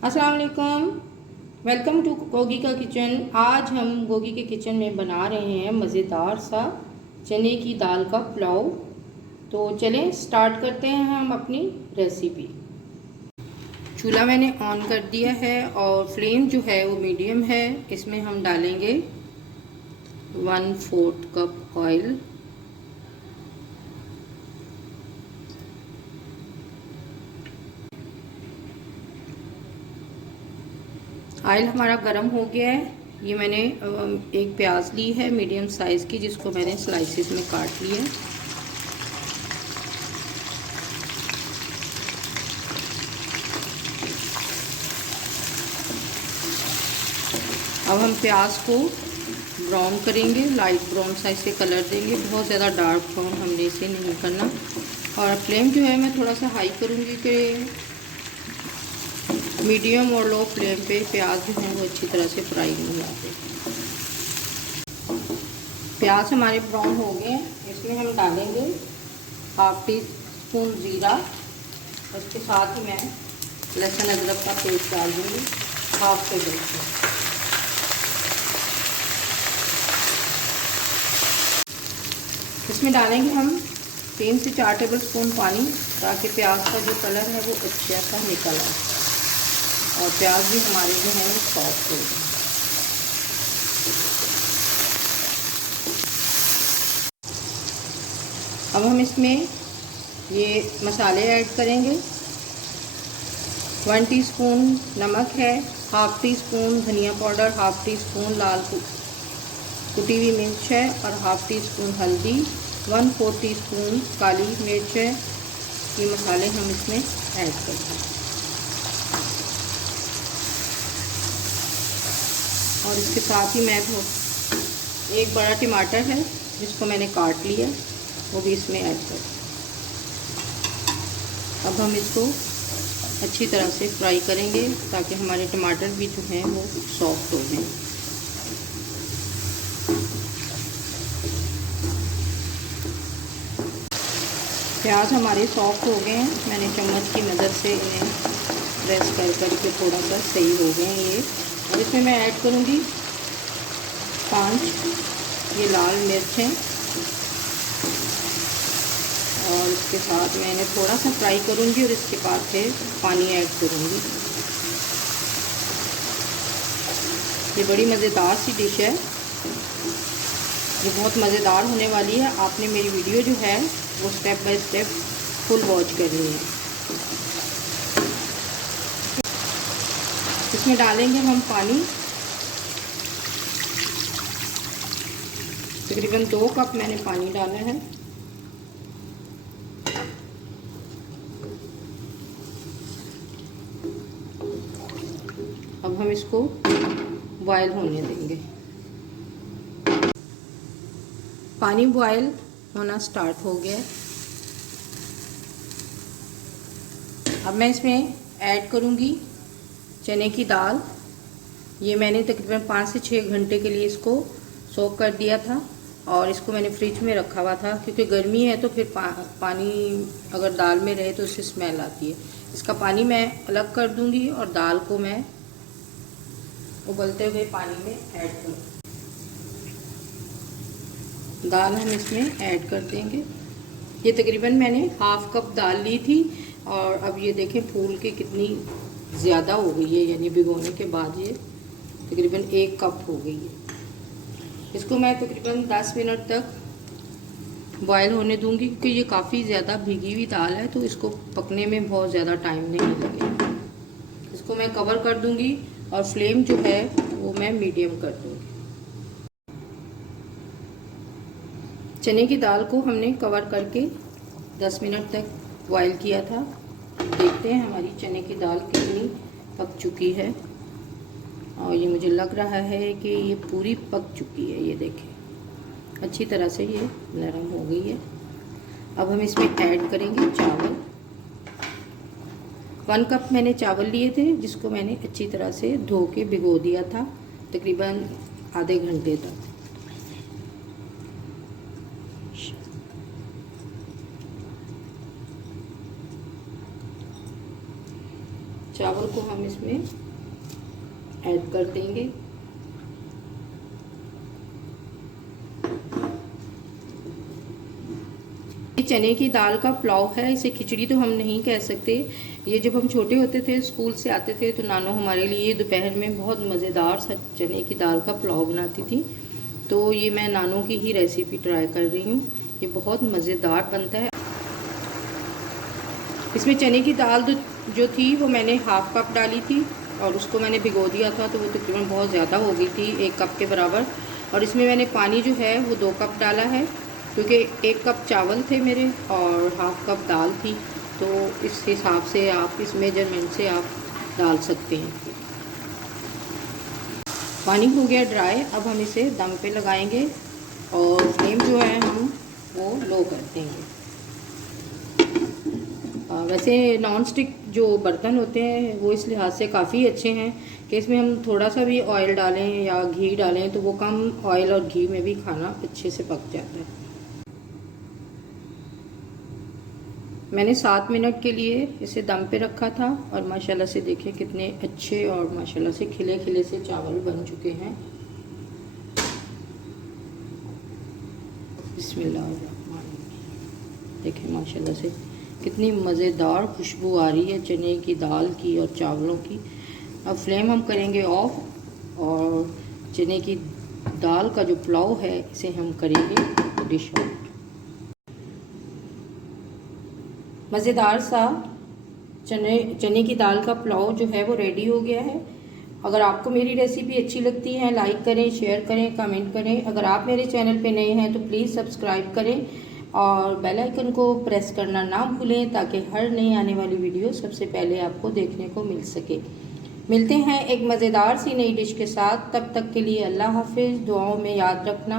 अस्सलाम वालेकुम। Welcome to Gogi का किचन। आज हम गोगी के किचन में बना रहे हैं मज़ेदार सा चने की दाल का पुलाव। तो चलें स्टार्ट करते हैं हम अपनी रेसिपी। चूल्हा मैंने ऑन कर दिया है और फ्लेम जो है वो मीडियम है। इसमें हम डालेंगे 1/4 कप ऑयल। ऑयल हमारा गर्म हो गया है। ये मैंने एक प्याज ली है मीडियम साइज़ की, जिसको मैंने स्लाइसिस में काट लिया। अब हम प्याज को ब्राउन करेंगे, लाइट ब्राउन साइज से कलर देंगे। बहुत ज़्यादा डार्क ब्राउन हमने इसे नहीं करना। और फ्लेम जो है मैं थोड़ा सा हाई करूँगी कि मीडियम और लो फ्लेम पे प्याज जो है वो अच्छी तरह से फ्राई नहीं आते। प्याज हमारे ब्राउन हो गए हैं। इसमें हम डालेंगे 1/2 टीस्पून ज़ीरा। इसके साथ ही मैं लहसुन अदरक का पेस्ट डाल दूँगी 1/2 टेबलस्पून। इसमें डालेंगे हम 3 से 4 टेबलस्पून पानी, ताकि प्याज का जो कलर है वो अच्छा सा निकल आए और प्याज भी हमारे जो है वो सॉफ्ट हो जाए। अब हम इसमें ये मसाले ऐड करेंगे। 1 टीस्पून नमक है, 1/2 टीस्पून धनिया पाउडर, 1/2 टीस्पून लाल कुटी हुई मिर्च है और 1/2 टीस्पून हल्दी, 1/4 टीस्पून काली मिर्च है। ये मसाले हम इसमें ऐड करते हैं। और इसके साथ ही मैं एक बड़ा टमाटर है जिसको मैंने काट लिया, वो भी इसमें ऐड कर। अब हम इसको अच्छी तरह से फ्राई करेंगे ताकि हमारे टमाटर भी जो हैं वो सॉफ्ट हो जाएं। प्याज हमारे सॉफ्ट हो गए हैं। मैंने चम्मच की मदद से इन्हें प्रेस कर करके थोड़ा सा सही हो गए हैं ये। और इसमें मैं ऐड करूँगी 5 ये लाल मिर्च हैं और इसके साथ मैंने थोड़ा सा फ्राई करूँगी और इसके बाद फिर पानी ऐड करूँगी। ये बड़ी मज़ेदार सी डिश है, ये बहुत मज़ेदार होने वाली है। आपने मेरी वीडियो जो है वो step by step full watch करनी है। इसमें डालेंगे हम पानी, तकरीबन 2 कप मैंने पानी डाला है। अब हम इसको बॉयल होने देंगे। पानी बॉयल होना स्टार्ट हो गया। अब मैं इसमें ऐड करूँगी चने की दाल। ये मैंने तकरीबन 5 से 6 घंटे के लिए इसको सोक कर दिया था और इसको मैंने फ्रिज में रखा हुआ था, क्योंकि गर्मी है तो फिर पानी अगर दाल में रहे तो उससे स्मेल आती है। इसका पानी मैं अलग कर दूंगी और दाल को मैं उबलते हुए पानी में ऐड कर दूँगी। दाल हम इसमें ऐड कर देंगे। ये तकरीबन मैंने 1/2 कप दाल ली थी और अब ये देखें फूल के कितनी ज़्यादा हो गई है, यानी भिगोने के बाद ये तकरीबन 1 कप हो गई है। इसको मैं तकरीबन 10 मिनट तक बॉयल होने दूंगी, क्योंकि ये काफ़ी ज़्यादा भीगी हुई दाल है तो इसको पकने में बहुत ज़्यादा टाइम नहीं लगेगा। इसको मैं कवर कर दूंगी और फ्लेम जो है वो मैं मीडियम कर दूंगी। चने की दाल को हमने कवर करके 10 मिनट तक बॉयल किया था। देखते हैं हमारी चने की दाल कितनी पक चुकी है और ये मुझे लग रहा है कि ये पूरी पक चुकी है। ये देखें अच्छी तरह से ये नरम हो गई है। अब हम इसमें ऐड करेंगे चावल। 1 कप मैंने चावल लिए थे, जिसको मैंने अच्छी तरह से धो के भिगो दिया था तकरीबन आधे घंटे तक। चावल को हम इसमें ऐड कर देंगे। ये चने की दाल का पुलाव है, इसे खिचड़ी तो हम नहीं कह सकते। ये जब हम छोटे होते थे, स्कूल से आते थे, तो नानो हमारे लिए दोपहर में बहुत मज़ेदार सा चने की दाल का पुलाव बनाती थी। तो ये मैं नानो की ही रेसिपी ट्राई कर रही हूँ। ये बहुत मज़ेदार बनता है। इसमें चने की दाल जो थी वो मैंने हाफ कप डाली थी और उसको मैंने भिगो दिया था, तो वो तकरीबन बहुत ज़्यादा हो गई थी, 1 कप के बराबर। और इसमें मैंने पानी जो है वो 2 कप डाला है, क्योंकि 1 कप चावल थे मेरे और हाफ कप दाल थी, तो इस हिसाब से आप इस मेजरमेंट से आप डाल सकते हैं। पानी हो गया ड्राई, अब हम इसे दम पे लगाएंगे और फ्लेम जो है हम वो लो कर देंगे। वैसे नॉन स्टिक जो बर्तन होते हैं वो इस लिहाज से काफ़ी अच्छे हैं कि इसमें हम थोड़ा सा भी ऑयल डालें या घी डालें तो वो कम ऑयल और घी में भी खाना अच्छे से पक जाता है। मैंने 7 मिनट के लिए इसे दम पे रखा था और माशाल्लाह से देखें कितने अच्छे और माशाल्लाह से खिले खिले से चावल बन चुके हैं। बिस्मिल्लाहिर्रहमानिर्रहीम। देखें माशाल्लाह से कितनी मज़ेदार खुशबू आ रही है चने की दाल की और चावलों की। अब फ्लेम हम करेंगे ऑफ और चने की दाल का जो पुलाव है इसे हम करेंगे डिश आउट। मज़ेदार सा चने की दाल का पुलाव जो है वो रेडी हो गया है। अगर आपको मेरी रेसिपी अच्छी लगती है लाइक करें, शेयर करें, कमेंट करें। अगर आप मेरे चैनल पे नए हैं तो प्लीज़ सब्सक्राइब करें और बेल आइकन को प्रेस करना ना भूलें ताकि हर नई आने वाली वीडियो सबसे पहले आपको देखने को मिल सके। मिलते हैं एक मज़ेदार सी नई डिश के साथ, तब तक के लिए अल्लाह हाफिज़। दुआओं में याद रखना।